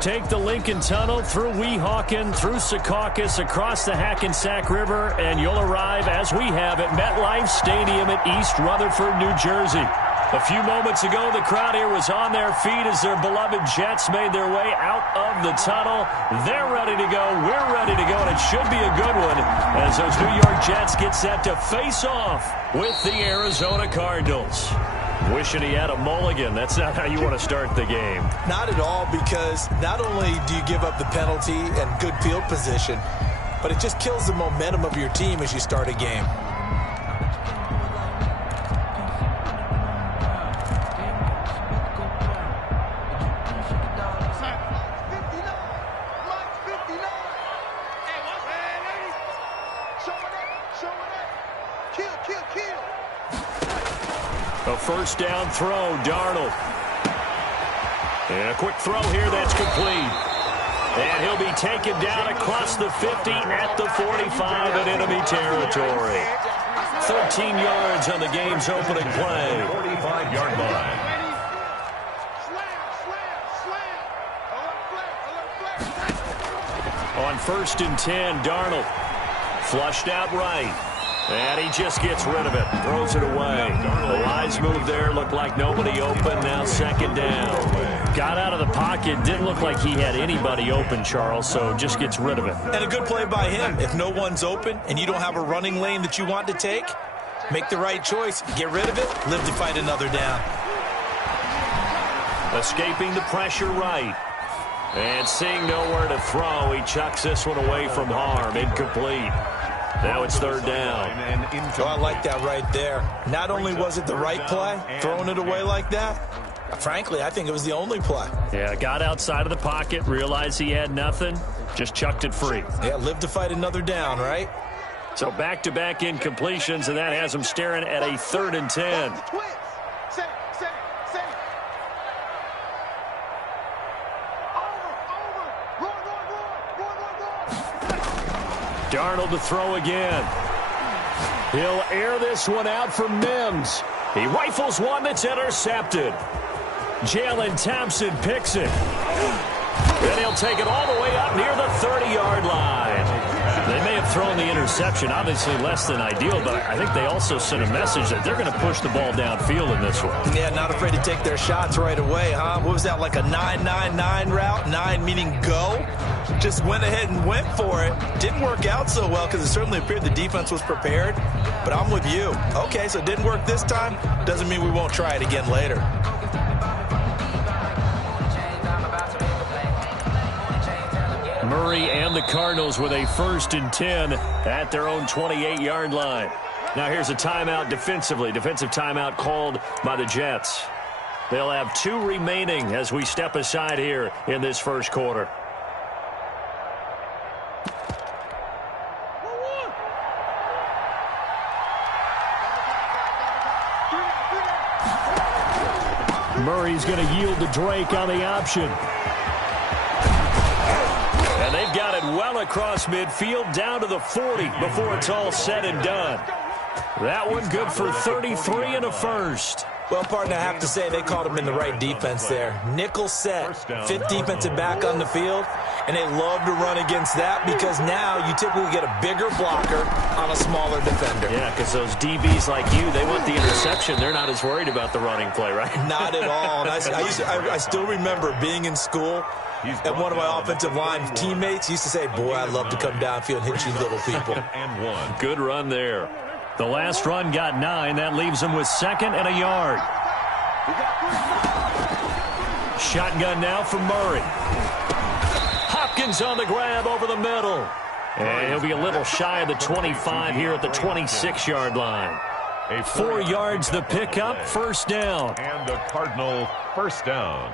Take the Lincoln Tunnel through Weehawken, through Secaucus, across the Hackensack River, and you'll arrive, as we have, at MetLife Stadium at East Rutherford, New Jersey. A few moments ago, the crowd here was on their feet as their beloved Jets made their way out of the tunnel. They're ready to go. We're ready to go, and it should be a good one as those New York Jets get set to face off with the Arizona Cardinals. Wishing he had a mulligan. That's not how you want to start the game. Not at all, because not only do you give up the penalty and good field position, but it just kills the momentum of your team as you start a game. A first down throw, Darnold. And a quick throw here that's complete. And he'll be taken down across the 50 at the 45 in enemy territory. 13 yards on the game's opening play. 45-yard line. On 1st and 10, Darnold flushed out right. And he just gets rid of it, throws it away. A wise move there, looked like nobody open, now 2nd down. Got out of the pocket, didn't look like he had anybody open, Charles, so just gets rid of it. And a good play by him. If no one's open and you don't have a running lane that you want to take, make the right choice, get rid of it, live to fight another down. Escaping the pressure right. And seeing nowhere to throw, he chucks this one away from harm, incomplete. Now it's 3rd down. Oh, I like that right there. Not only was it the right play, throwing it away like that, frankly, I think it was the only play. Yeah, got outside of the pocket, realized he had nothing, just chucked it free. Yeah, live to fight another down, right? So back-to-back incompletions, and that has him staring at a 3rd and 10. Darnold to throw again. He'll air this one out for Mims. He rifles one that's intercepted. Jalen Thompson picks it. And he'll take it all the way up near the 30-yard line. They may have thrown the interception, obviously less than ideal, but I think they also sent a message that they're going to push the ball downfield in this one. Yeah, not afraid to take their shots right away, huh? What was that, like a 9-9-9 route? 9 meaning go? Just went ahead and went for it. Didn't work out so well because it certainly appeared the defense was prepared. But I'm with you. Okay, so it didn't work this time. Doesn't mean we won't try it again later. Murray and the Cardinals with a 1st and 10 at their own 28-yard line. Now here's a timeout defensively. Defensive timeout called by the Jets. They'll have 2 remaining as we step aside here in this first quarter. Murray's going to yield to Drake on the option. And they've got it well across midfield down to the 40 before it's all said and done. That one good for 33 and a first. Well, partner, I have to say they caught him in the right defense there. Nickel set, 5th defensive back on the field, and they love to run against that because now you typically get a bigger blocker on a smaller defender. Yeah, because those DBs like you, they want the interception. They're not as worried about the running play, right? Not at all. And I still remember being in school, and one of my offensive line teammates used to say, boy, I'd love to come downfield and hit you little people. And 1. Good run there. The last run got 9. That leaves him with 2nd and a yard. Shotgun now for Murray. Hopkins on the grab over the middle. And he'll be a little shy of the 25 here at the 26-yard line. 4 yards the pickup, 1st down. And the Cardinal 1st down.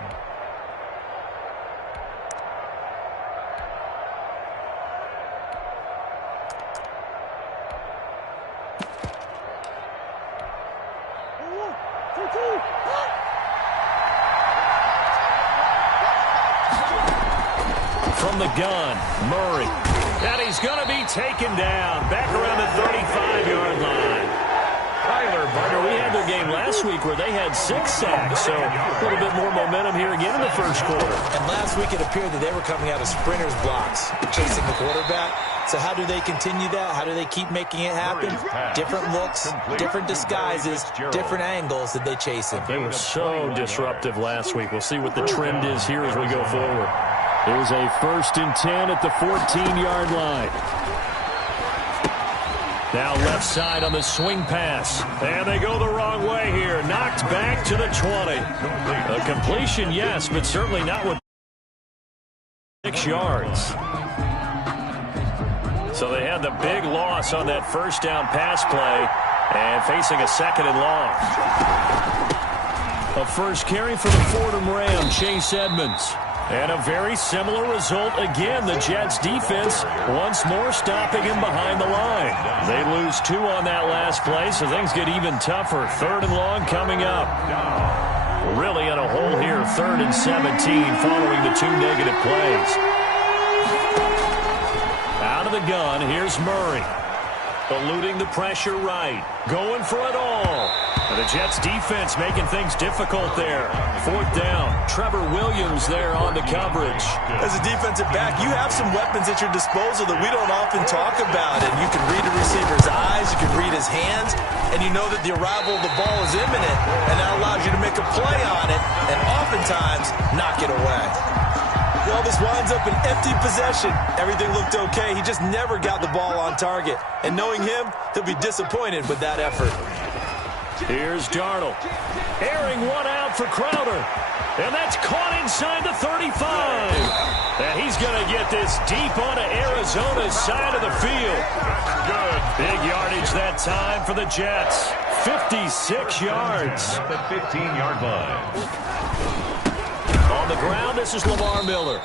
From the gun, Murray. And he's going to be taken down back around the 35-yard line. Tyler Barner, we had their game last last week where they had 6 sacks. So a little bit more momentum here again in the first quarter. And last week it appeared that they were coming out of sprinters blocks, chasing the quarterback. So how do they continue that? How do they keep making it happen? Different looks, different disguises, different angles that they chase him. They were so disruptive last week. We'll see what the trend is here as we go forward. Here's a 1st and 10 at the 14-yard line. Now left side on the swing pass. And they go the wrong way here. Knocked back to the 20. A completion, yes, but certainly not with 6 yards. So they had the big loss on that 1st down pass play and facing a 2nd and long. A first carry for the Fordham Ram, Chase Edmonds. And a very similar result again. The Jets defense once more stopping him behind the line. They lose 2 on that last play, so things get even tougher. 3rd and long coming up. Really in a hole here, 3rd and 17 following the 2 negative plays. Out of the gun, here's Murray. Eluding the pressure right. Going for it all. And the Jets defense making things difficult there. 4th down. Trevor Williams there on the coverage. As a defensive back, you have some weapons at your disposal that we don't often talk about. And you can read the receiver's eyes, you can read his hands, and you know that the arrival of the ball is imminent. And that allows you to make a play on it and oftentimes knock it away. Well, this winds up an empty possession. Everything looked okay. He just never got the ball on target. And knowing him, he'll be disappointed with that effort. Here's Darnold. Airing one out for Crowder. And that's caught inside the 35. And he's going to get this deep onto Arizona's side of the field. Good. Big yardage that time for the Jets. 56 yards. At the 15-yard line. On the ground, this is Lamar Miller.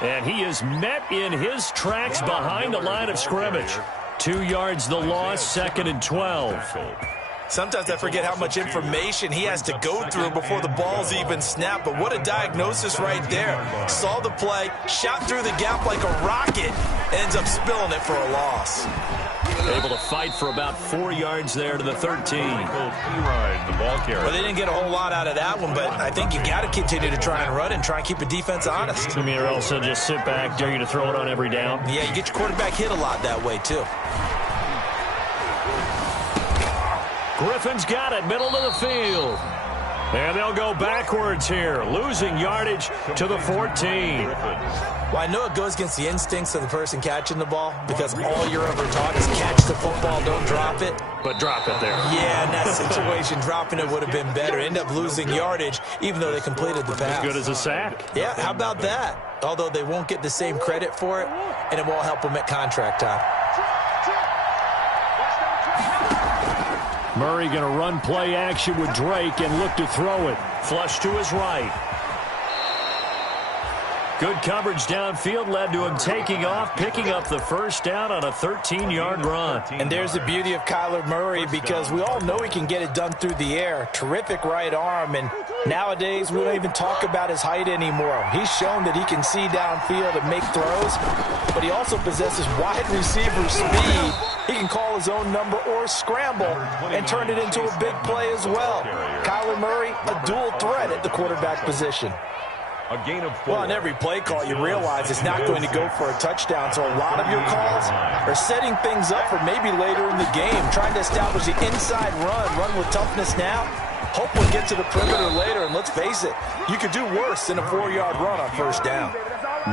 And he is met in his tracks behind the line of scrimmage. 2 yards the loss, 2nd and 12. Sometimes I forget how much information he has to go through before the ball's even snapped. But what a diagnosis right there. Saw the play, shot through the gap like a rocket, ends up spilling it for a loss. Able to fight for about 4 yards there to the 13. The ball carrier. Well, they didn't get a whole lot out of that one, but I think you got to continue to try and run and try and keep the defense honest. You mean or else they'll just sit back, dare you to throw it on every down? Yeah, you get your quarterback hit a lot that way, too. Griffin's got it, middle of the field. And they'll go backwards here, losing yardage to the 14. Well, I know it goes against the instincts of the person catching the ball because all you're ever taught is catch the football, don't drop it. But drop it there. Yeah, in that situation, dropping it would have been better. End up losing yardage, even though they completed the pass. As good as a sack. Yeah, how about that? Although they won't get the same credit for it, and it won't help them at contract time. Murray going to run play action with Drake and look to throw it. Flush to his right. Good coverage downfield led to him taking off, picking up the 1st down on a 13-yard run. And there's the beauty of Kyler Murray because we all know he can get it done through the air. Terrific right arm, and nowadays we don't even talk about his height anymore. He's shown that he can see downfield and make throws, but he also possesses wide receiver speed. He can call his own number or scramble and turn it into a big play as well. Kyler Murray, a dual threat at the quarterback position. A gain of 4. Well, on every play call, you realize it's not going to go for a touchdown, so a lot of your calls are setting things up for maybe later in the game, trying to establish the inside run with toughness now. Hope we'll get to the perimeter later, and let's face it, you could do worse than a 4-yard run on 1st down.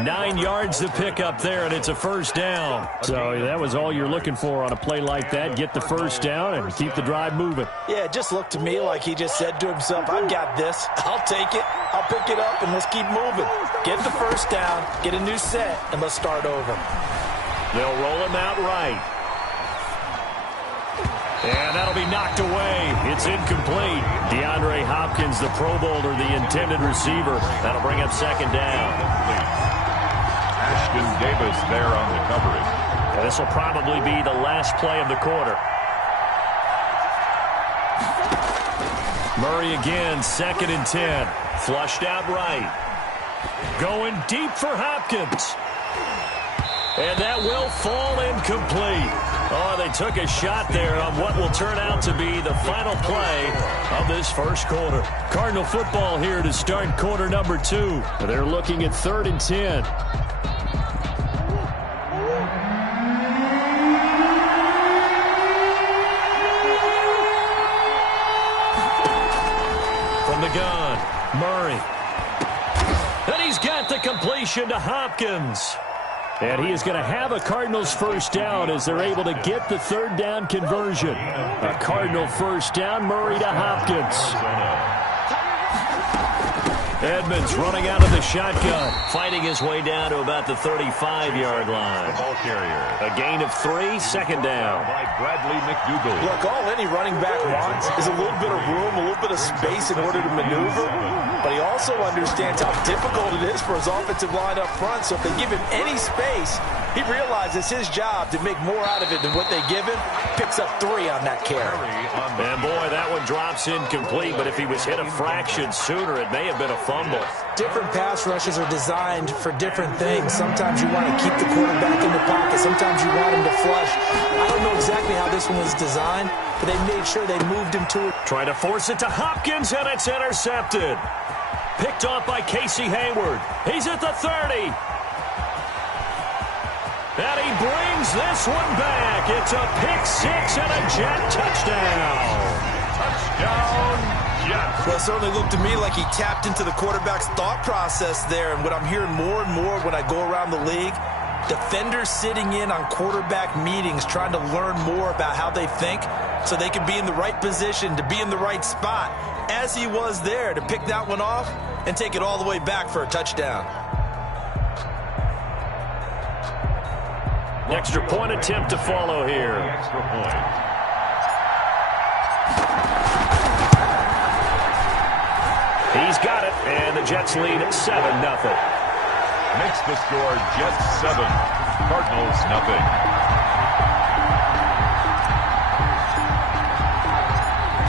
9 yards to pick up there, and it's a 1st down. So that was all you're looking for on a play like that. Get the 1st down and keep the drive moving. Yeah, it just looked to me like he just said to himself, I've got this. I'll take it. I'll pick it up, and let's keep moving. Get the 1st down, get a new set, and let's start over. They'll roll him out right. And that'll be knocked away. It's incomplete. DeAndre Hopkins, the Pro Bowler, the intended receiver. That'll bring up 2nd down. Ashton Davis there on the coverage. And this will probably be the last play of the quarter. Murray again, 2nd and 10. Flushed out right. Going deep for Hopkins. And that will fall incomplete. Oh, they took a shot there on what will turn out to be the final play of this first quarter. Cardinal football here to start quarter number 2. They're looking at 3rd and 10. From the gun, Murray. And he's got the completion to Hopkins. And he is going to have a Cardinals first down as they're able to get the 3rd down conversion. A Cardinal first down, Murray to Hopkins. Edmonds running out of the shotgun, fighting his way down to about the 35-yard line. Ball carrier. A gain of 3, 2nd down. By Bradley McDougall. Look, all any running back wants is a little bit of room, a little bit of space in order to maneuver. But he also understands how difficult it is for his offensive line up front. So if they give him any space, he realizes his job to make more out of it than what they give him. Picks up 3 on that carry. And boy, that one drops incomplete. But if he was hit a fraction sooner, it may have been a fumble. Different pass rushes are designed for different things. Sometimes you want to keep the quarterback in the pocket. Sometimes you want him to flush. I don't know exactly how this one was designed, but they made sure they moved him to it. Try to force it to Hopkins, and it's intercepted. Picked off by Casey Hayward. He's at the 30. And he brings this one back. It's a pick 6 and a Jet touchdown. Touchdown, Jets. Well, it certainly looked to me like he tapped into the quarterback's thought process there. And what I'm hearing more and more when I go around the league, defenders sitting in on quarterback meetings trying to learn more about how they think so they can be in the right position, to be in the right spot, as he was there to pick that one off and take it all the way back for a touchdown. Extra point attempt to follow here. Extra point. He's got it, and the Jets lead 7-0. Makes the score Jets 7, Cardinals nothing.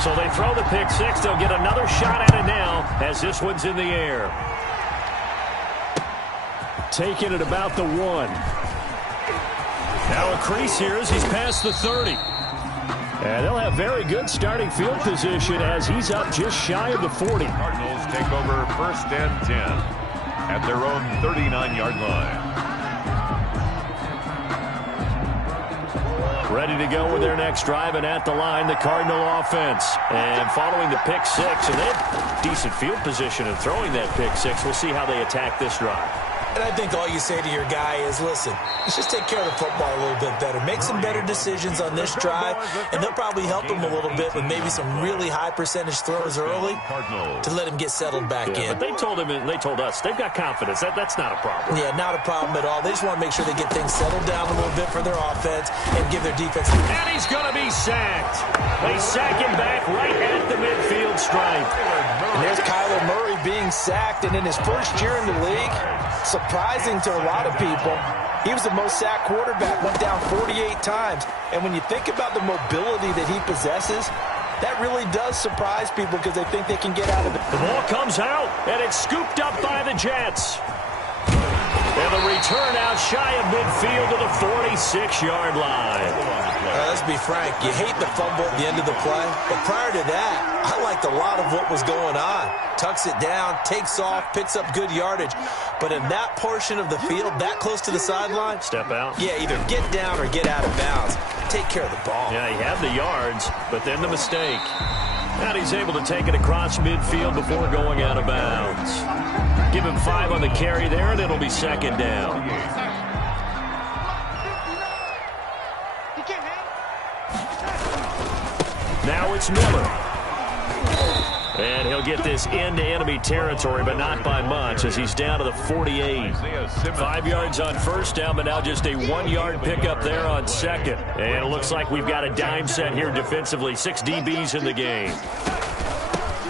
So they throw the pick 6. They'll get another shot at it now as this one's in the air. Taking it about the 1. Now a crease here as he's past the 30. And they'll have very good starting field position as he's up just shy of the 40. Cardinals take over 1st and 10 at their own 39-yard line. Ready to go with their next drive, and at the line, the Cardinal offense. And following the pick 6, and they have decent field position in throwing that pick 6. We'll see how they attack this drive. And I think all you say to your guy is, listen, let's just take care of the football a little bit better. Make some better decisions on this drive, and they'll probably help him a little bit with maybe some really high percentage throws early to let him get settled back in. But they told us they've got confidence. That's not a problem. Yeah, not a problem at all. They just want to make sure they get things settled down a little bit for their offense and give their defense. And he's going to be sacked. They sack him back right at the midfield stripe. And there's Kyler Murray being sacked, and in his first year in the league, surprising to a lot of people, he was the most sacked quarterback, went down 48 times. And when you think about the mobility that he possesses, that really does surprise people because they think they can get out of it. The ball comes out, and it's scooped up by the Jets. And the return out shy of midfield to the 46-yard line. Let's be frank, you hate the fumble at the end of the play, but prior to that, I liked a lot of what was going on. Tucks it down, takes off, picks up good yardage. But in that portion of the field, that close to the sideline, step out. Yeah, either get down or get out of bounds. Take care of the ball. Yeah, he had the yards, but then the mistake. And he's able to take it across midfield before going out of bounds. Give him 5 on the carry there, and it'll be 2nd down. Now it's Miller. And he'll get this into enemy territory, but not by much as he's down to the 48. 5 yards on first down, but now just a 1-yard pickup there on 2nd. And it looks like we've got a dime set here defensively. 6 DBs in the game.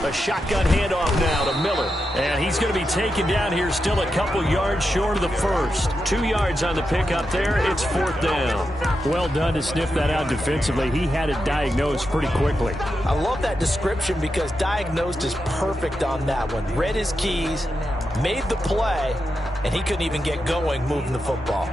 A shotgun handoff now to Miller. And he's going to be taken down here still a couple yards short of the first. 2 yards on the pickup there. It's 4th down. Well done to sniff that out defensively. He had it diagnosed pretty quickly. I love that description because diagnosed is perfect on that one. Read his keys, made the play, and he couldn't even get going moving the football.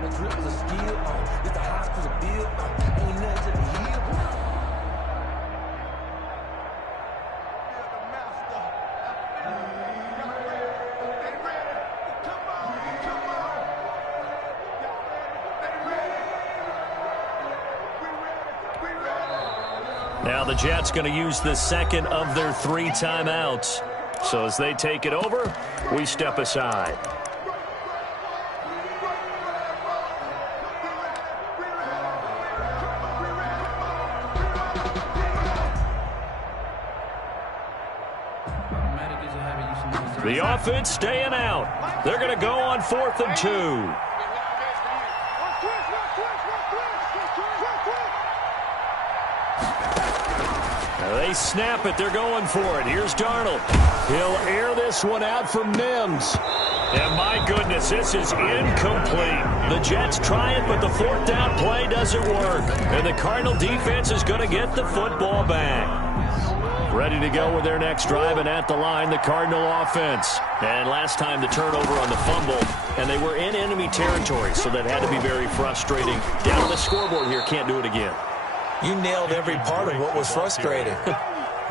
Now the Jets going to use the second of their 3 timeouts. So as they take it over, we step aside. The offense staying out. They're going to go on 4th and 2. They snap it. They're going for it. Here's Darnold. He'll air this one out for Mims. And my goodness, this is incomplete. The Jets try it, but the 4th down play doesn't work. And the Cardinal defense is going to get the football back. Ready to go with their next drive, and at the line, the Cardinal offense. And last time the turnover on the fumble, and they were in enemy territory, so that had to be very frustrating. Down on the scoreboard here, can't do it again. You nailed every part of what was frustrating.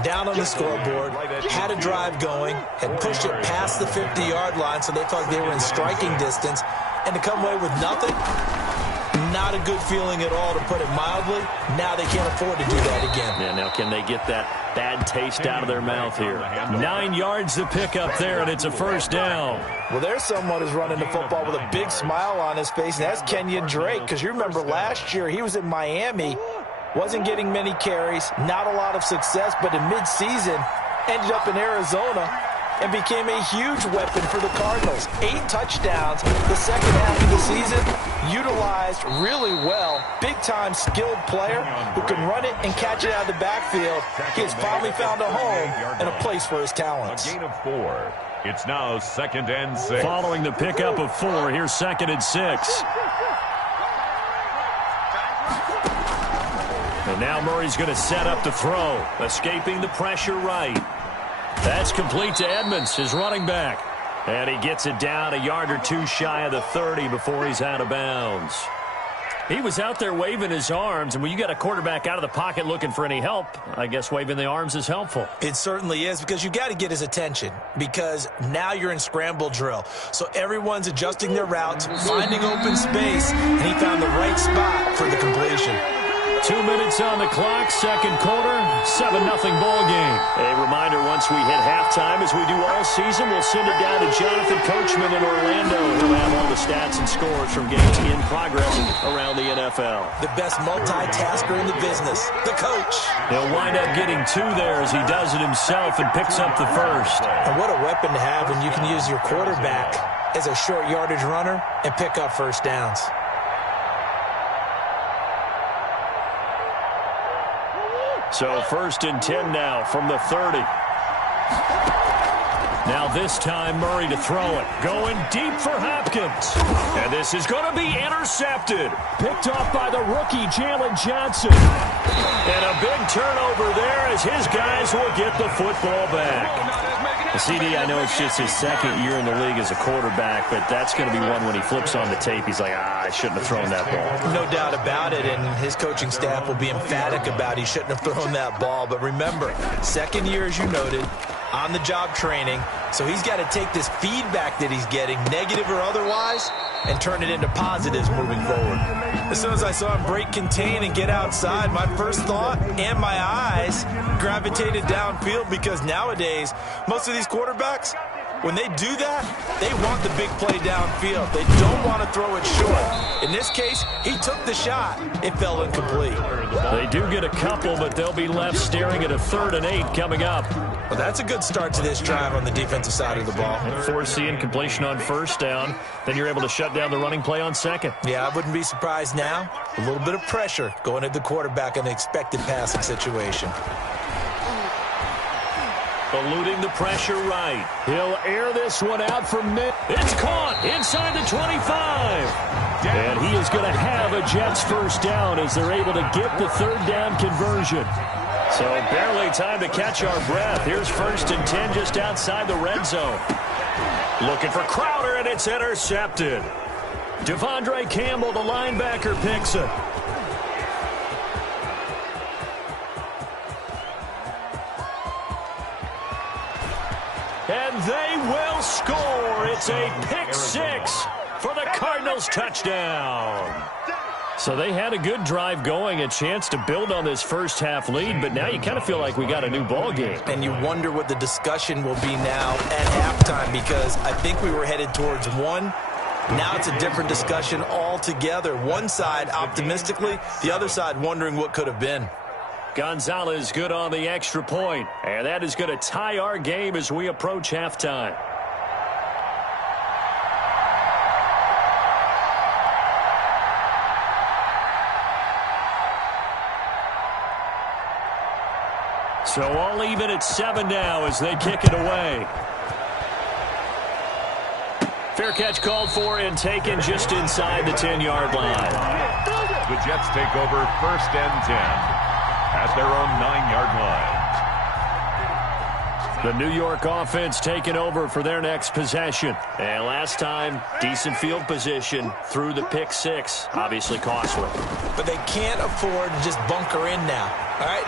Down on the scoreboard, had a drive going, had pushed it past the 50-yard line, so they thought they were in striking distance, and to come away with nothing, not a good feeling at all, to put it mildly. Now they can't afford to do that again. Yeah, now can they get that bad taste out of their mouth here? 9 yards to pick up there, and it's a 1st down. Well, there's someone who's running the football with a big smile on his face, and that's Kenyon Drake, because you remember last year he was in Miami. Wasn't getting many carries, not a lot of success, but in midseason ended up in Arizona and became a huge weapon for the Cardinals. 8 touchdowns the second half of the season, utilized really well. Big-time skilled player who can run it and catch it out of the backfield. He has finally found a home and a place for his talents. A gain of 4. It's now 2nd and 6. Following the pickup of 4, here's 2nd and 6. And now Murray's going to set up the throw, escaping the pressure right. That's complete to Edmonds, his running back. And he gets it down a yard or 2 shy of the 30 before he's out of bounds. He was out there waving his arms, and when you got a quarterback out of the pocket looking for any help, I guess waving the arms is helpful. It certainly is, because you got to get his attention, because now you're in scramble drill. So everyone's adjusting their routes, finding open space, and he found the right spot for the completion. 2 minutes on the clock, 2nd quarter, 7-0 ball game. A reminder, once we hit halftime, as we do all season, we'll send it down to Jonathan Coachman in Orlando, who'll have all the stats and scores from games in progress around the NFL. The best multitasker in the business, the coach. He'll wind up getting 2 there as he does it himself and picks up the 1st. And what a weapon to have when you can use your quarterback as a short yardage runner and pick up 1st downs. So 1st and 10 now from the 30. Now this time Murray to throw it. Going deep for Hopkins. And this is going to be intercepted. Picked off by the rookie Jalen Johnson. And a big turnover there as his guys will get the football back. CD, I know it's just his 2nd year in the league as a quarterback, but that's going to be one when he flips on the tape. He's like, I shouldn't have thrown that ball. No doubt about it, and his coaching staff will be emphatic about he shouldn't have thrown that ball. But remember, 2nd year, as you noted, on-the-job training, so he's got to take this feedback that he's getting, negative or otherwise, and turn it into positives moving forward. As soon as I saw him break contain and get outside, my first thought and my eyes gravitated downfield, because nowadays, most of these quarterbacks, when they do that, they want the big play downfield. They don't want to throw it short. In this case, he took the shot. It fell incomplete. They do get a couple, but they'll be left staring at a 3rd and 8 coming up. Well, that's a good start to this drive on the defensive side of the ball. Force the incompletion on 1st down. Then you're able to shut down the running play on 2nd. Yeah, I wouldn't be surprised now. A little bit of pressure going at the quarterback in the expected passing situation. Eluding the pressure right. He'll air this one out for Mitt. It's caught inside the 25. And he is going to have a Jets 1st down as they're able to get the 3rd down conversion. So barely time to catch our breath. Here's 1st and 10 just outside the red zone. Looking for Crowder, and it's intercepted. Devondre Campbell, the linebacker, picks it. And they will score. It's a pick six for the Cardinals touchdown. So they had a good drive going, a chance to build on this first half lead, but now you kind of feel like we got a new ball game. And you wonder what the discussion will be now at halftime, because I think we were headed towards one. Now it's a different discussion altogether. One side optimistically, the other side wondering what could have been. Gonzalez good on the extra point, and that is going to tie our game as we approach halftime. So all even at 7 now as they kick it away. Fair catch called for and taken just inside the 10-yard line. The Jets take over 1st and 10 at their own 9-yard line. The New York offense taking over for their next possession. And last time, decent field position through the pick six. Obviously costly. But they can't afford to just bunker in now. All right,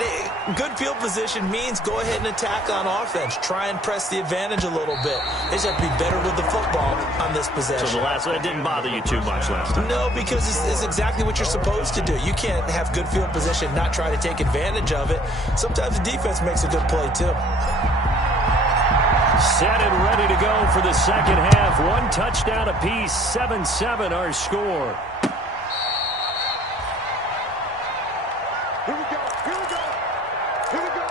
good field position means go ahead and attack on offense. Try and press the advantage a little bit. They just have to be better with the football on this possession. So that didn't bother you too much last time? No, because it's exactly what you're supposed to do. You can't have good field position, not try to take advantage of it. Sometimes the defense makes a good play too. Set and ready to go for the second half. One touchdown apiece, 7-7 our score. Here we go. Here we go. Here we go.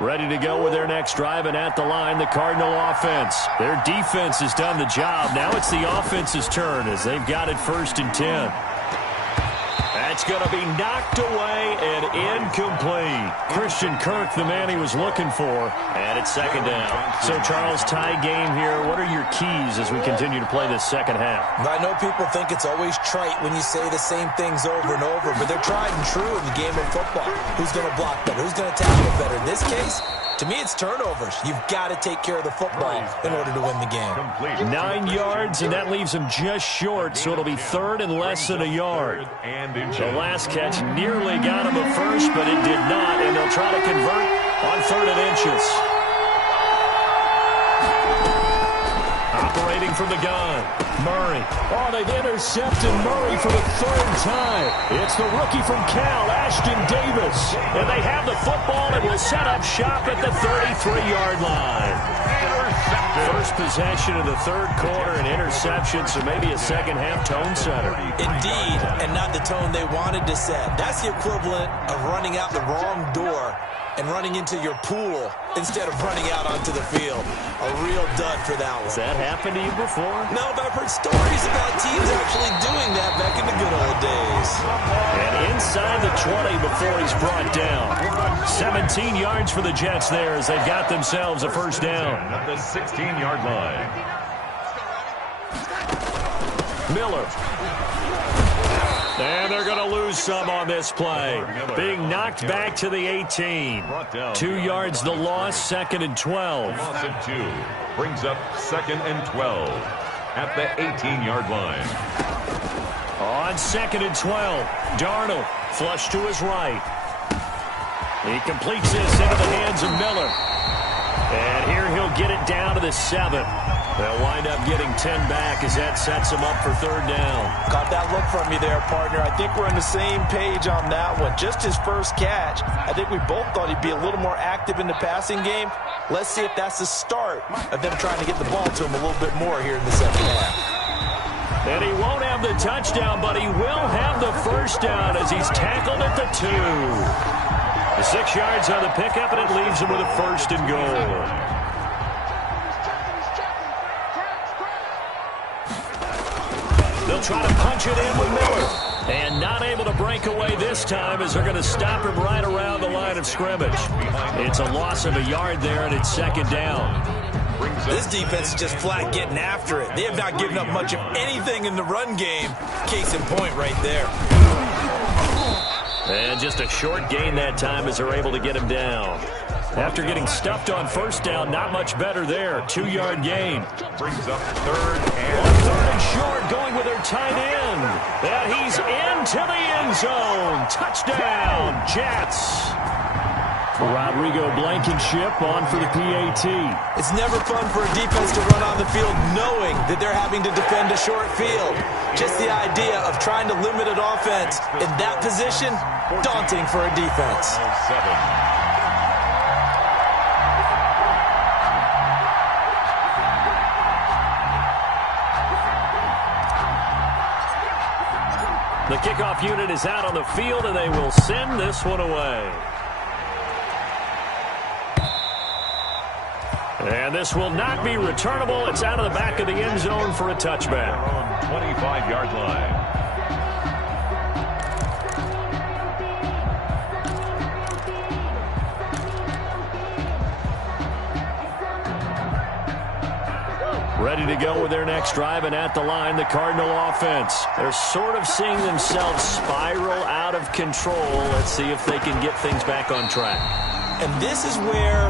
Ready to go with their next drive, and at the line, the Cardinal offense. Their defense has done the job. Now it's the offense's turn as they've got it 1st and 10. That's going to be knocked away and incomplete. Christian Kirk, the man he was looking for, and it's 2nd down. So, Charles, tie game here. What are your keys as we continue to play this second half? I know people think it's always trite when you say the same things over and over, but they're tried and true in the game of football. Who's going to block better? Who's going to tackle better? In this case, to me, it's turnovers. You've got to take care of the football in order to win the game. 9 yards, and that leaves them just short, so it'll be 3rd and less than a yard. The last catch nearly got him at first, but it did not, and they'll try to convert on 3rd and inches. Operating from the gun, Murray. Oh, they've intercepted Murray for the 3rd time. It's the rookie from Cal, Ashton Davis. And they have the football and will set up shop at the 33-yard line. First possession of the 3rd quarter, an interception, so maybe a second-half tone setter. Indeed, and not the tone they wanted to set. That's the equivalent of running out the wrong door and running into your pool instead of running out onto the field. A real dud for that one. Has that happened to you before? No, but I've heard stories about teams actually doing that back in the good old days. And inside the 20 before he's brought down. 17 yards for the Jets there as they've got themselves a 1st down. At the 16-yard line. Miller. And they're going to lose some on this play. Being knocked back to the 18. 2 yards the loss, 2nd and 12. Loss of 2 brings up 2nd and 12 at the 18-yard line. On 2nd and 12, Darnold flush to his right. He completes this into the hands of Miller. And here he'll get it down to the 7. They'll wind up getting 10 back as that sets them up for 3rd down. Caught that look from you there, partner. I think we're on the same page on that one. Just his first catch. I think we both thought he'd be a little more active in the passing game. Let's see if that's the start of them trying to get the ball to him a little bit more here in the second half. And he won't have the touchdown, but he will have the 1st down as he's tackled at the 2. The 6 yards on the pickup, and it leaves him with a 1st and goal. They'll try to punch it in with Miller. And not able to break away this time as they're going to stop him right around the line of scrimmage. It's a loss of a yard there, and it's 2nd down. This defense is just flat getting after it. They have not given up much of anything in the run game. Case in point right there. And just a short gain that time as they're able to get him down. After getting stuffed on first down, not much better there. 2-yard gain. Brings up third And short, going with their tight end. And he's into the end zone. Touchdown, Jets. Rodrigo Blankenship on for the PAT. It's never fun for a defense to run on the field knowing that they're having to defend a short field. Just the idea of trying to limit an offense in that position, daunting for a defense. The kickoff unit is out on the field, and they will send this one away. And this will not be returnable. It's out of the back of the end zone for a touchback. 25-yard line. Ready to go with their next drive, and at the line, the Cardinal offense. They're sort of seeing themselves spiral out of control. Let's see if they can get things back on track. And this is where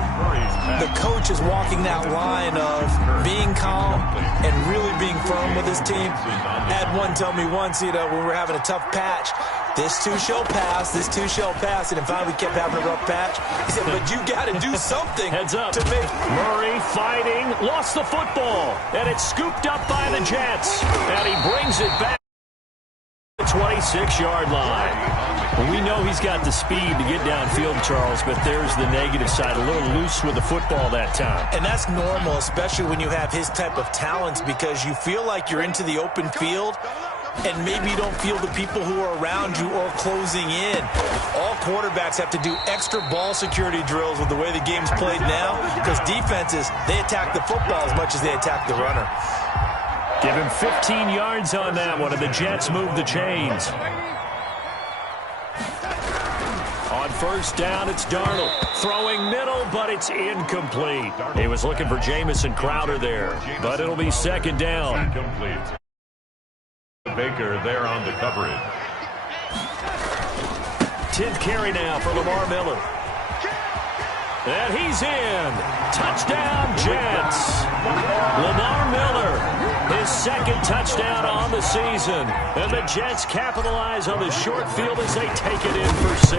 the coach is walking that line of being calm and really being firm with his team. I had one tell me once, when we were having a tough patch, this too shall pass, this too shall pass, and then finally we kept having a rough patch. He said, but you got to do something. Heads up. To make Murray fighting, lost the football, and it's scooped up by the Jets. And he brings it back to the 26-yard line. We know he's got the speed to get downfield, Charles, but there's the negative side, a little loose with the football that time. And that's normal, especially when you have his type of talents, because you feel like you're into the open field, and maybe you don't feel the people who are around you or closing in. All quarterbacks have to do extra ball security drills with the way the game's played now, because defenses, they attack the football as much as they attack the runner. Give him 15 yards on that one, and the Jets move the chains. On first down, it's Darnold. Throwing middle, but it's incomplete. He was looking for Jamison Crowder there, but it'll be second down. Incomplete. Baker there on the coverage. 10th carry now for Lamar Miller. And he's in. Touchdown, Jets. Lamar Miller, his second touchdown on the season. And the Jets capitalize on the short field as they take it in for 6.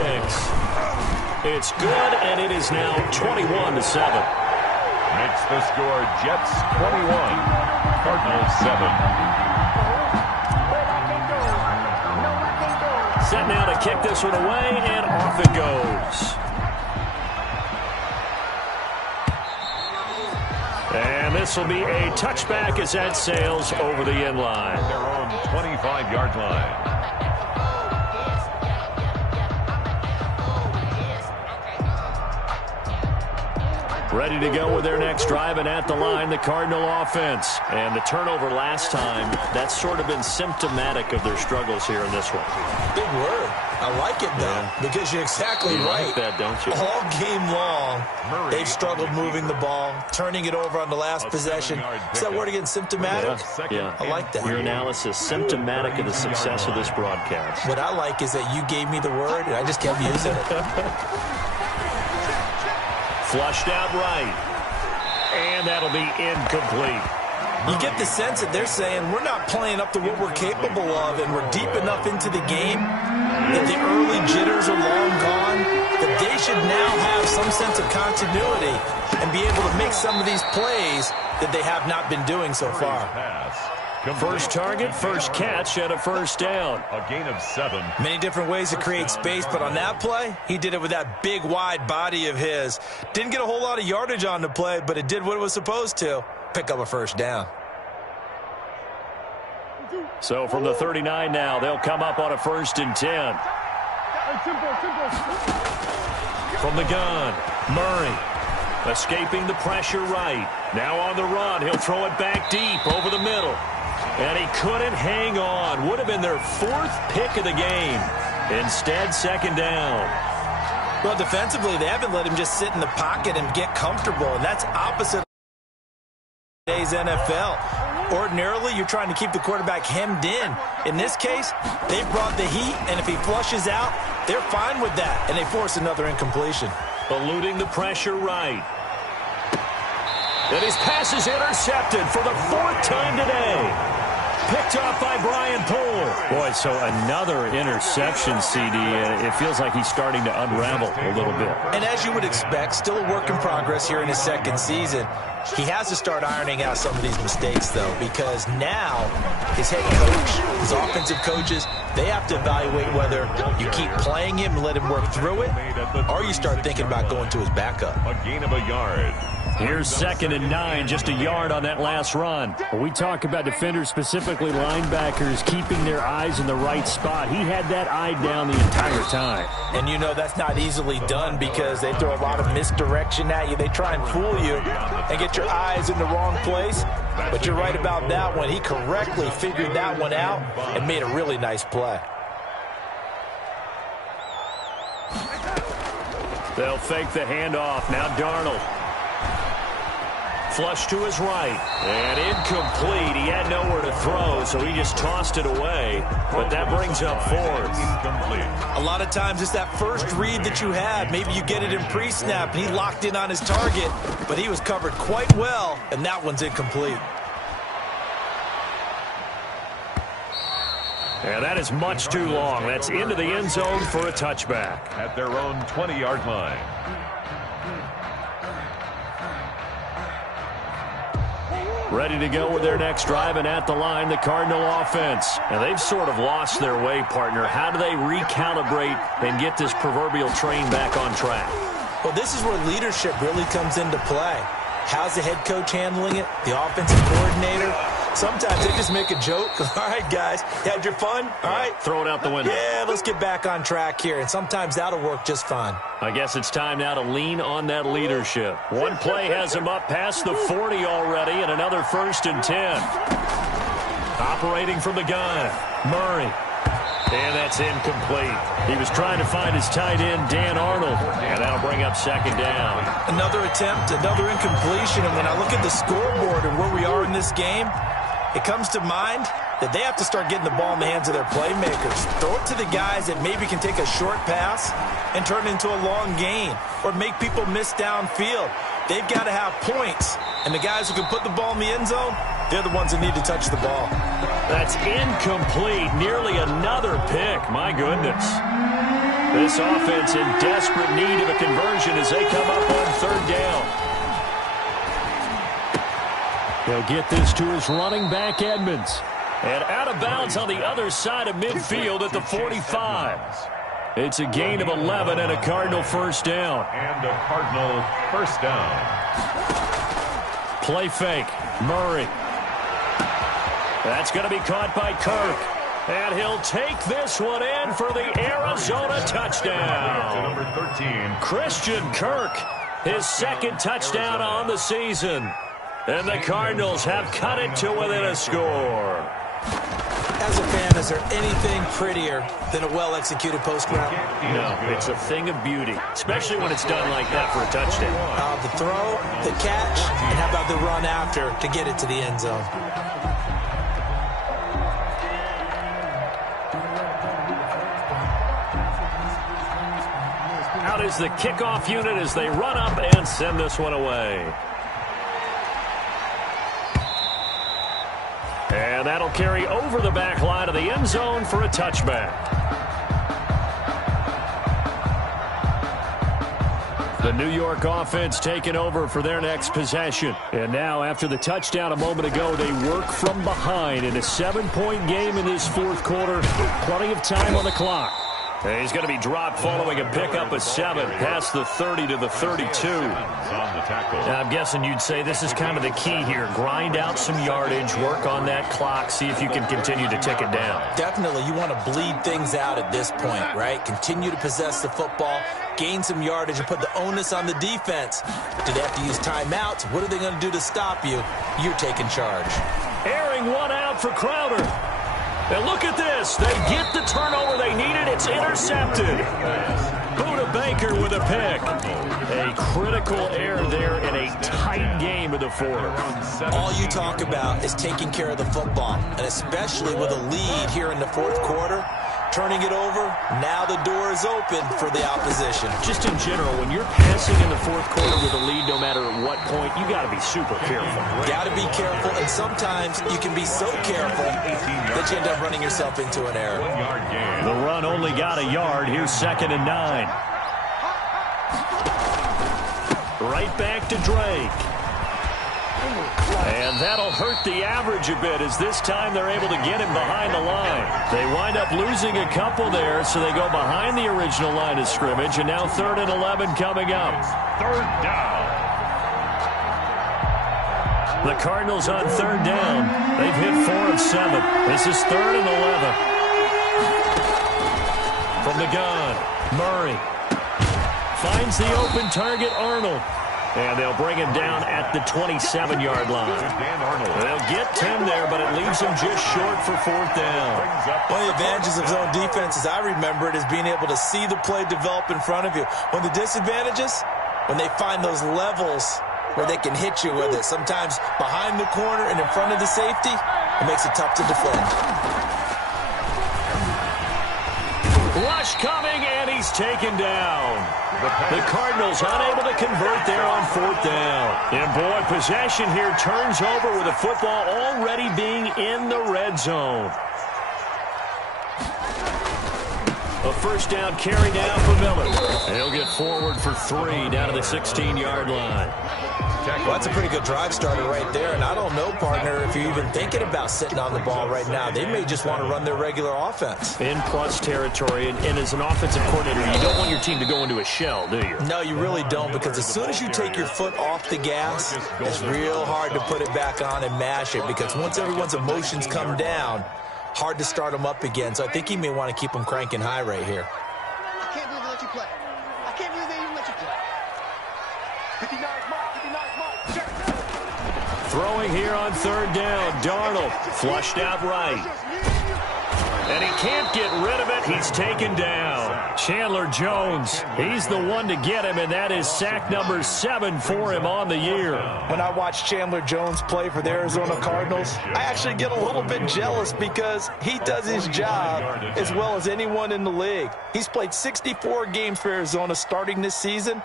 It's good, and it is now 21-7. Makes the score Jets 21, Cardinals 7. Set now to kick this one away, and off it goes. And this will be a touchback as that sails over the end line. Their own 25-yard line. Ready to go with their next drive, and at the line, the Cardinal offense. And the turnover last time, that's sort of been symptomatic of their struggles here in this one. Big word. I like it, though, because you're exactly right. Like that, don't you? All game long, they've struggled moving the ball, turning it over on the last possession. Is that word again, symptomatic? Yeah. I like that. Your analysis, symptomatic of the success of this broadcast. What I like is that you gave me the word, and I just kept using it. Flushed out right. And that'll be incomplete. You get the sense that they're saying we're not playing up to what we're capable of, and we're deep enough into the game that the early jitters are long gone, that they should now have some sense of continuity and be able to make some of these plays that they have not been doing so far. First target, first catch, and a first down. A gain of 7. Many different ways to create space, but on that play, he did it with that big, wide body of his. Didn't get a whole lot of yardage on the play, but it did what it was supposed to. Pick up a first down. So from the 39 now, they'll come up on a 1st and 10. From the gun, Murray. Escaping the pressure right. Now on the run, he'll throw it back deep over the middle. And he couldn't hang on. Would have been their 4th pick of the game. Instead, second down. Well, defensively, they haven't let him just sit in the pocket and get comfortable, and that's opposite of today's NFL. Ordinarily, you're trying to keep the quarterback hemmed in. In this case, they brought the heat, and if he flushes out, They're fine with that, and they force another incompletion. Eluding the pressure right. And his pass is intercepted for the 4th time today. Picked off by Brian Poole. Boy, so another interception, CD, and it feels like he's starting to unravel a little bit. And as you would expect, still a work in progress here in his 2nd season. He has to start ironing out some of these mistakes, though, because now his head coach, his offensive coaches, they have to evaluate whether you keep playing him and let him work through it, or you start thinking about going to his backup. A gain of a yard. Here's 2nd and 9, just a yard on that last run. When we talk about defenders, specifically linebackers, keeping their eyes in the right spot, he had that eye down the entire time. And you know that's not easily done because they throw a lot of misdirection at you. They try and fool you and get your eyes in the wrong place. But you're right about that one. He correctly figured that one out and made a really nice play. They'll fake the handoff. Now Darnold. Flush to his right. And incomplete. He had nowhere to throw, so he just tossed it away. But that brings up 4th. A lot of times it's that first read that you have. Maybe you get it in pre-snap, and he locked in on his target, but he was covered quite well, and that one's incomplete. And that is much too long. That's into the end zone for a touchback. At their own 20-yard line. Ready to go with their next drive, and at the line, the Cardinal offense. And they've sort of lost their way, partner. How do they recalibrate and get this proverbial train back on track? Well, this is where leadership really comes into play. How's the head coach handling it? The offensive coordinator? Sometimes they just make a joke. All right, guys, you had your fun? All right. Throw it out the window. Yeah, let's get back on track here. And sometimes that'll work just fine. I guess it's time now to lean on that leadership. One play has him up past the 40 already, and another 1st and 10. Operating from the gun, Murray. And that's incomplete. He was trying to find his tight end, Dan Arnold, and that'll bring up 2nd down. Another attempt, another incompletion, and when I look at the scoreboard and where we are in this game, it comes to mind that they have to start getting the ball in the hands of their playmakers. Throw it to the guys that maybe can take a short pass and turn it into a long gain or make people miss downfield. They've got to have points, and the guys who can put the ball in the end zone, they're the ones that need to touch the ball. That's incomplete. Nearly another pick. My goodness. This offense in desperate need of a conversion as they come up on 3rd down. They'll get this to his running back, Edmonds. And out of bounds on the other side of midfield at the 45. It's a gain of 11 and a Cardinal 1st down. And a Cardinal 1st down. Play fake. Murray. That's going to be caught by Kirk. And he'll take this one in for the Arizona touchdown. Number 13. Christian Kirk, his 2nd touchdown on the season. And the Cardinals have cut it to within a score. As a fan, is there anything prettier than a well-executed post-route? No, it's a thing of beauty, especially when it's done like that for a touchdown. The throw, the catch, and how about the run after to get it to the end zone? Out is the kickoff unit as they run up and send this one away. And that'll carry over the back line of the end zone for a touchback. The New York offense taking over for their next possession. And now, after the touchdown a moment ago, they work from behind in a 7-point game in this 4th quarter. Plenty of time on the clock. And he's going to be dropped following a pickup of 7 past the 30 to the 32. Now, I'm guessing you'd say this is kind of the key here. Grind out some yardage, work on that clock, see if you can continue to tick it down. Definitely, you want to bleed things out at this point, right? Continue to possess the football, gain some yardage, and put the onus on the defense. Do they have to use timeouts? What are they going to do to stop you? You're taking charge. Airing one out for Crowder. And look at this. They get the turnover they needed. It's intercepted. Buda Baker with a pick. A critical error there in a tight game of the 4th. All you talk about is taking care of the football, and especially with a lead here in the 4th quarter, turning it over. Now the door is open for the opposition. Just in general, when you're passing in the fourth quarter with a lead, no matter at what point, you got to be super careful. Got to be careful, and sometimes you can be so careful that you end up running yourself into an error. The run only got a yard. Here's 2nd and 9. Right back to Drake. And that'll hurt the average a bit, as this time they're able to get him behind the line. They wind up losing a couple there, so they go behind the original line of scrimmage, and now 3rd and 11 coming up. 3rd down. The Cardinals on 3rd down. They've hit 4 of 7. This is 3rd and 11. From the gun, Murray finds the open target, Arnold. And they'll bring him down at the 27-yard line. They'll get 10 there, but it leaves him just short for 4th down. One of the advantages of zone defense, as I remember it, is being able to see the play develop in front of you. One of the disadvantages, when they find those levels where they can hit you with it, sometimes behind the corner and in front of the safety, it makes it tough to defend. Rush coming, and he's taken down. The Cardinals unable to convert there on 4th down. And boy, possession here turns over with the football already being in the red zone. A 1st down carry down for Miller. He'll get forward for 3 down to the 16-yard line. Well, that's a pretty good drive starter right there, and I don't know, partner, if you're even thinking about sitting on the ball right now. They may just want to run their regular offense. In plus territory, and as an offensive coordinator, you don't want your team to go into a shell, do you? No, you really don't, because as soon as you take your foot off the gas, it's real hard to put it back on and mash it, because once everyone's emotions come down, hard to start them up again. So I think he may want to keep them cranking high right here. I can't believe they let you play. I can't believe they even let you play. 59 mark, 59 mark. Check. Throwing here on 3rd down. Darnold flushed out right. And he can't get rid of it. He's taken down. Chandler Jones, he's the one to get him, and that is sack number 7 for him on the year. When I watch Chandler Jones play for the Arizona Cardinals, I actually get a little bit jealous because he does his job as well as anyone in the league. He's played 64 games for Arizona starting this season.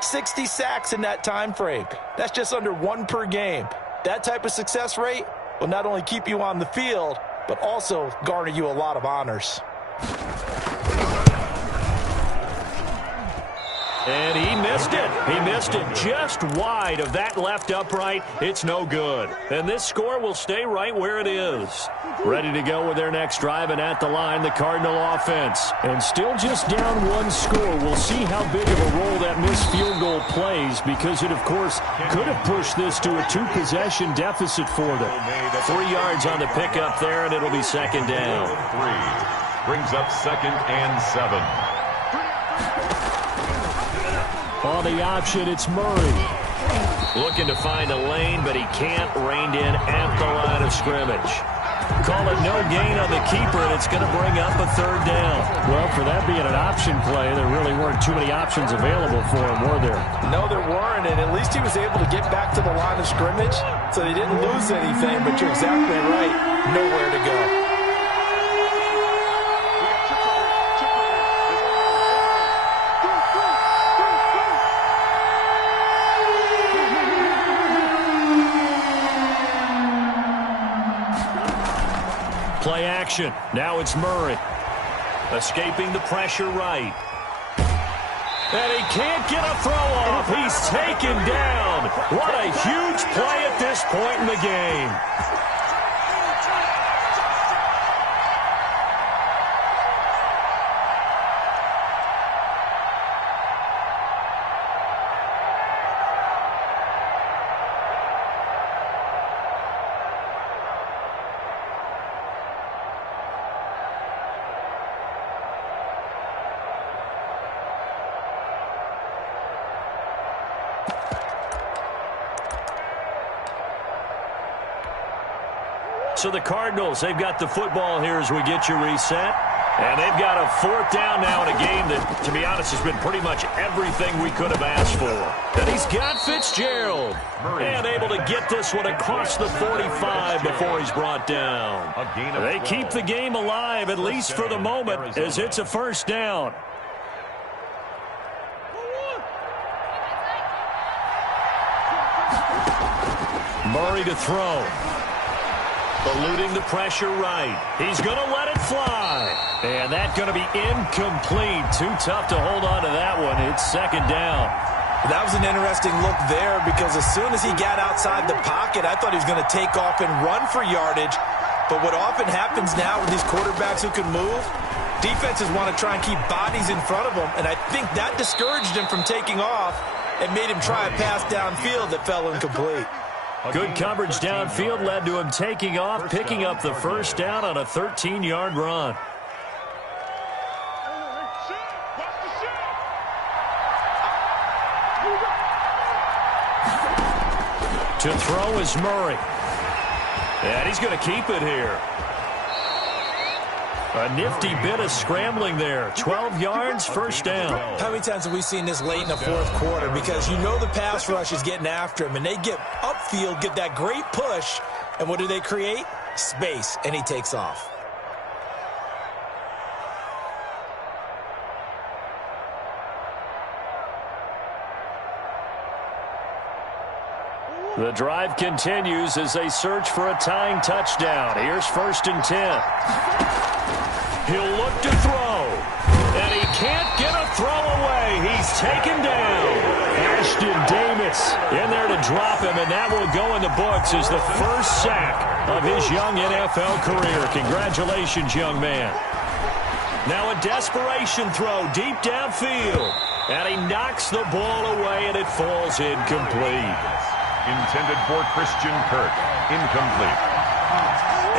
60 sacks in that time frame. That's just under 1 per game. That type of success rate will not only keep you on the field, but also garner you a lot of honors. And he missed it. He missed it just wide of that left upright. It's no good. And this score will stay right where it is. Ready to go with their next drive, and at the line, the Cardinal offense. And still just down 1 score. We'll see how big of a role that missed field goal plays, because it, of course, could have pushed this to a 2-possession deficit for them. 3 yards on the pickup there, and it'll be 2nd down. 3 brings up 2nd and 7. On the option, it's Murray. Looking to find a lane, but he can't. Reined in at the line of scrimmage. Call it no gain on the keeper, and it's going to bring up a 3rd down. Well, for that being an option play, there really weren't too many options available for him, were there? No, there weren't, and at least he was able to get back to the line of scrimmage, so they didn't lose anything, but you're exactly right. Nowhere to go. Play action. Now it's Murray. Escaping the pressure right. And he can't get a throw off. He's taken down. What a huge play at this point in the game. So the Cardinals, they've got the football here as we get you reset. And they've got a 4th down now in a game that, to be honest, has been pretty much everything we could have asked for. And he's got Fitzgerald. And able to get this one across the 45 before he's brought down. They keep the game alive, at least for the moment, as it's a 1st down. Murray to throw. Eluding the pressure right. He's going to let it fly. And that's going to be incomplete. Too tough to hold on to that one. It's 2nd down. That was an interesting look there because as soon as he got outside the pocket, I thought he was going to take off and run for yardage. But what often happens now with these quarterbacks who can move, defenses want to try and keep bodies in front of them. And I think that discouraged him from taking off and made him try a pass downfield that fell incomplete. Good coverage downfield led to him taking off, picking up the 1st down on a 13-yard run. To throw is Murray. And he's going to keep it here. A nifty bit of scrambling there. 12 yards, 1st down. How many times have we seen this late in the 4th quarter? Because you know the pass rush is getting after him, and they get upfield, get that great push, and what do they create? Space, and he takes off. The drive continues as they search for a tying touchdown. Here's 1st and 10. He'll look to throw, and he can't get a throw away. He's taken down. Ashton Davis in there to drop him, and that will go in the books as the 1st sack of his young NFL career. Congratulations, young man. Now a desperation throw deep downfield, and he knocks the ball away, and it falls incomplete. Intended for Christian Kirk. Incomplete.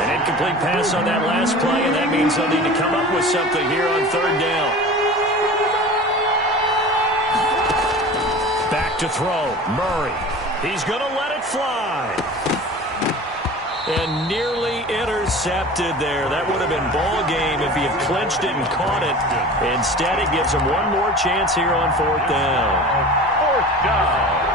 An incomplete pass on that last play, and that means they'll need to come up with something here on 3rd down. Back to throw. Murray. He's going to let it fly. And nearly intercepted there. That would have been ball game if he had clinched it and caught it. Instead, it gives him one more chance here on 4th down. 4th down.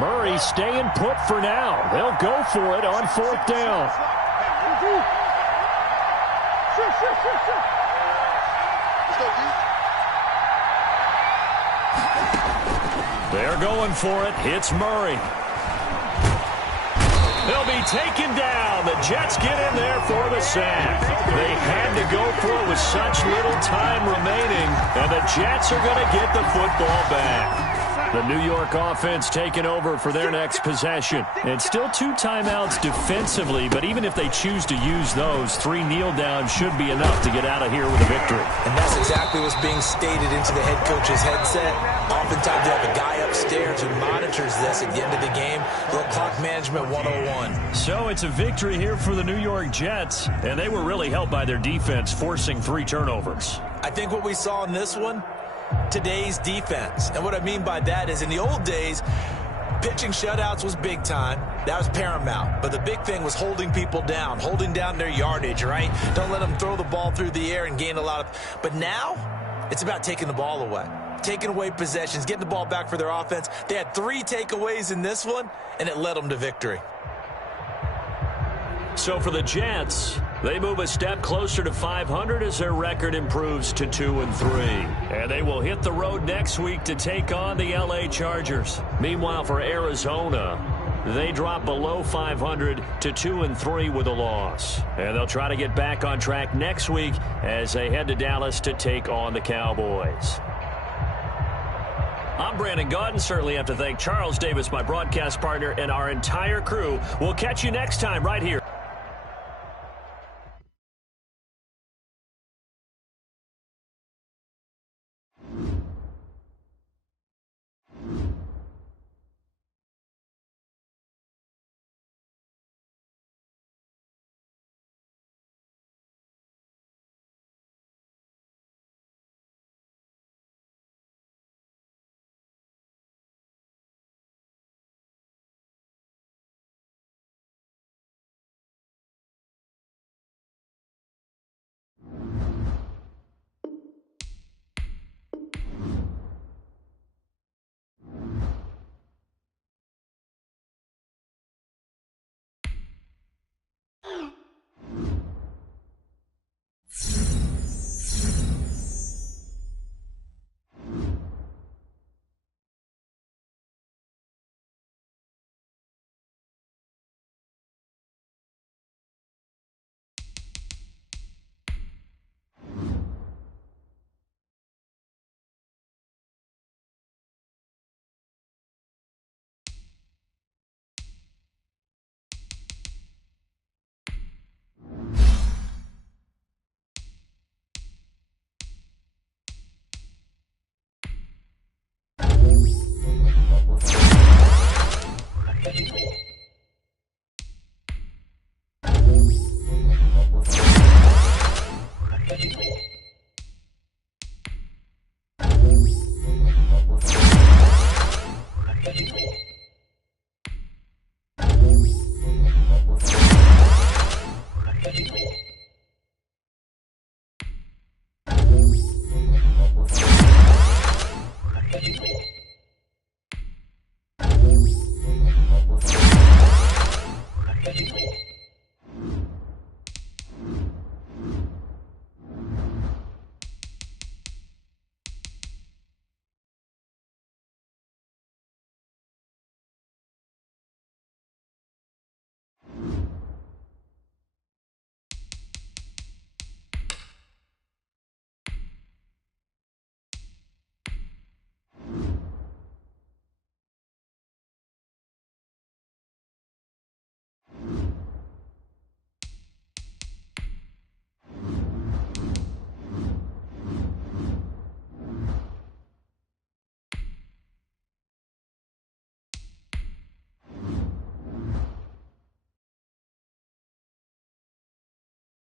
Murray staying put for now. They'll go for it on 4th down. They're going for it. It's Murray. They'll be taken down. The Jets get in there for the sack. They had to go for it with such little time remaining, and the Jets are going to get the football back. The New York offense taking over for their next possession. And still 2 timeouts defensively, but even if they choose to use those, 3 kneel downs should be enough to get out of here with a victory. And that's exactly what's being stated into the head coach's headset. Oftentimes they have a guy upstairs who monitors this at the end of the game. Little clock management 101. So it's a victory here for the New York Jets, and they were really helped by their defense, forcing 3 turnovers. I think what we saw in this one, today's defense. And what I mean by that is in the old days, pitching shutouts was big time. That was paramount. But the big thing was holding people down, holding down their yardage, right? Don't let them throw the ball through the air and gain a lot of... But now, it's about taking the ball away. Taking away possessions, getting the ball back for their offense. They had 3 takeaways in this one, and it led them to victory. So for the Jets, they move a step closer to 500 as their record improves to 2-3. And they will hit the road next week to take on the LA Chargers. Meanwhile, for Arizona, they drop below 500 to 2-3 with a loss. And they'll try to get back on track next week as they head to Dallas to take on the Cowboys. I'm Brandon Gaudin. Certainly have to thank Charles Davis, my broadcast partner, and our entire crew. We'll catch you next time right here.